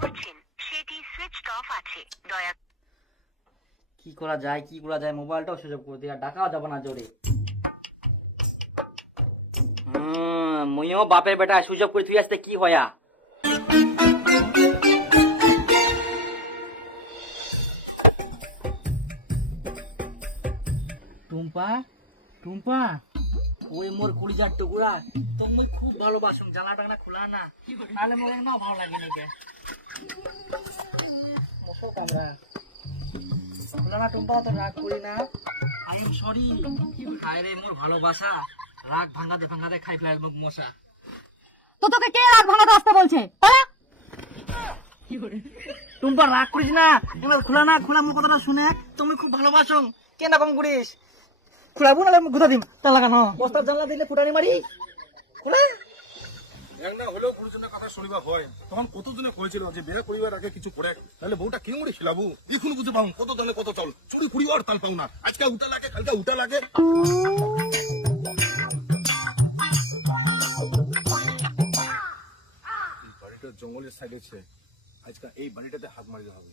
করছেন সেটি switched off আছে। দয়া কি করা যায় মোবাইলটাও সুযোগ করে দিয়ে ডাকাও যাবে না জোরে। মুইও বাপের বেটা সুযোগ করে তুই আসতে কি হয়া। টুম্পা টুম্পা ওই মোর কলিজার টুকুরা তো মুই খুব ভালোবাসুম, জানা টানা খোলা না তাহলে মোর না ভালো লাগে নাকি মশো কামড়া খোলা না। টুম্পা তো রাগ করি না, আই এম সরি। হায় রে মোর ভালোবাসা, রাগ ভাঙাতে খাই ফেলার মুখ মশা। তো তোকে কে রাগ ভাঙাতে আসতে বলছে? টুম্পা রাগ করিস না, এবার খোলা না খোলা মোর কথাটা শুনে তুমি খুব ভালোবাসো কেন কম করিস। খোলাবো না গুদা দিম তার লাগানো বস্তার জানলা দিলে ফুটানি মারি খোলা। এক না হলেও গুরুজনের কথা শুনিবা হয়, তখন কতজনে কয়েছিল যে বিয়ে করিবার আগে কিছু করে তাহলে বউটা কেউ করে খিলাবো। এখন বুঝে পাও কত জনে কত চল চুরি করিবার তাল পাও না, আজকে উঠা লাগে কালকে উঠা লাগে। বাড়িটা জঙ্গলের সাইড আছে, আজকে এই বাড়িটাতে হাত মারিতে হবে।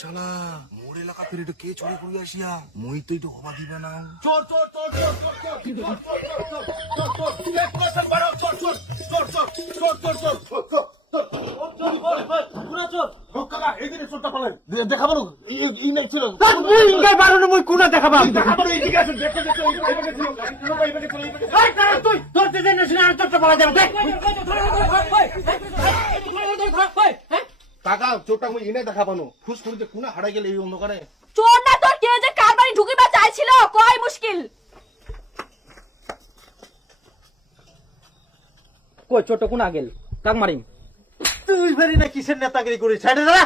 শালা মোর এলাকা ফিরে এটা কে চুরি করি আসিয়া, মই তো এটা হবা দিবে না। চোর চোর চোর চোর চোর চোর চোর চোর চোর চোর চোর চোর চোর চোর চোর চোর টাকা চোরটা মই এনে দেখা পানো ফুস ফুরিতে কোনা হারাই গেলে এই অন্ধকারে। চোর না তোর কে যে কার বাড়ি ঢুকিবা চাইছিল কই মুশকিল। কই ছোট কোন আগেল কাক মারিম। তুই ভেরি না কিসের নেতাগিরি করিস, ছাড়ে দাঁড়া।